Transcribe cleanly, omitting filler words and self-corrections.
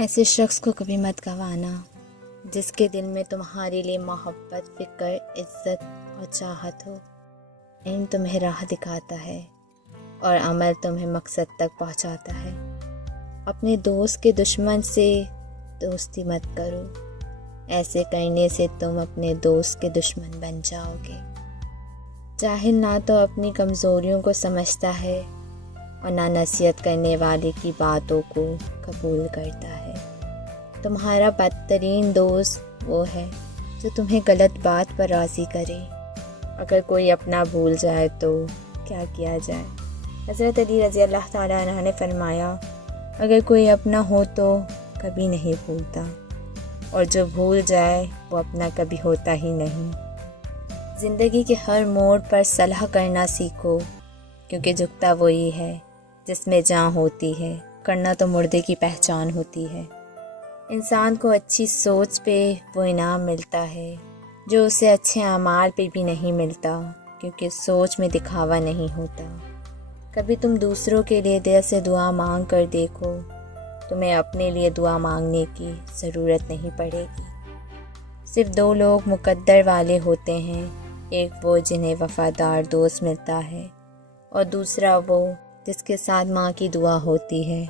ایسے شخص کو کبھی مت گنوانا جس کے دل میں تمہارے لیے محبت، فکر، عزت اور چاہت ہو۔ علم تمہیں راہ دکھاتا ہے اور عمل تمہیں مقصد تک پہنچاتا ہے۔ اپنے دوست کے دشمن سے دوستی مت کرو، ایسے کرنے سے تم اپنے دوست کے دشمن بن جاؤ گے۔ جاہل نہ تو اپنی کمزوریوں کو سمجھتا ہے اور نہ نصیحت کرنے والے کی باتوں کو قبول کرتا ہے۔ تمہارا بدترین دوست وہ ہے جو تمہیں غلط بات پر راضی کرے۔ اگر کوئی اپنا بھول جائے تو کیا کیا جائے؟ حضرت علی رضی اللہ تعالیٰ عنہ نے فرمایا، اگر کوئی اپنا ہو تو کبھی نہیں بھولتا، اور جو بھول جائے وہ اپنا کبھی ہوتا ہی نہیں۔ زندگی کے ہر موڑ پر صلح کرنا سیکھو، کیونکہ جھکتا وہی ہے جس میں جان ہوتی ہے، کرنا تو مردے کی پہچان ہوتی ہے۔ انسان کو اچھی سوچ پہ وہ انعام ملتا ہے جو اسے اچھے اعمال پہ بھی نہیں ملتا، کیونکہ سوچ میں دکھاوا نہیں ہوتا۔ کبھی تم دوسروں کے لیے دل سے دعا مانگ کر دیکھو، تمہیں اپنے لیے دعا مانگنے کی ضرورت نہیں پڑے گی۔ صرف دو لوگ مقدر والے ہوتے ہیں، ایک وہ جنہیں وفادار دوست ملتا ہے، اور دوسرا وہ جس کے ساتھ ماں کی دعا ہوتی ہے۔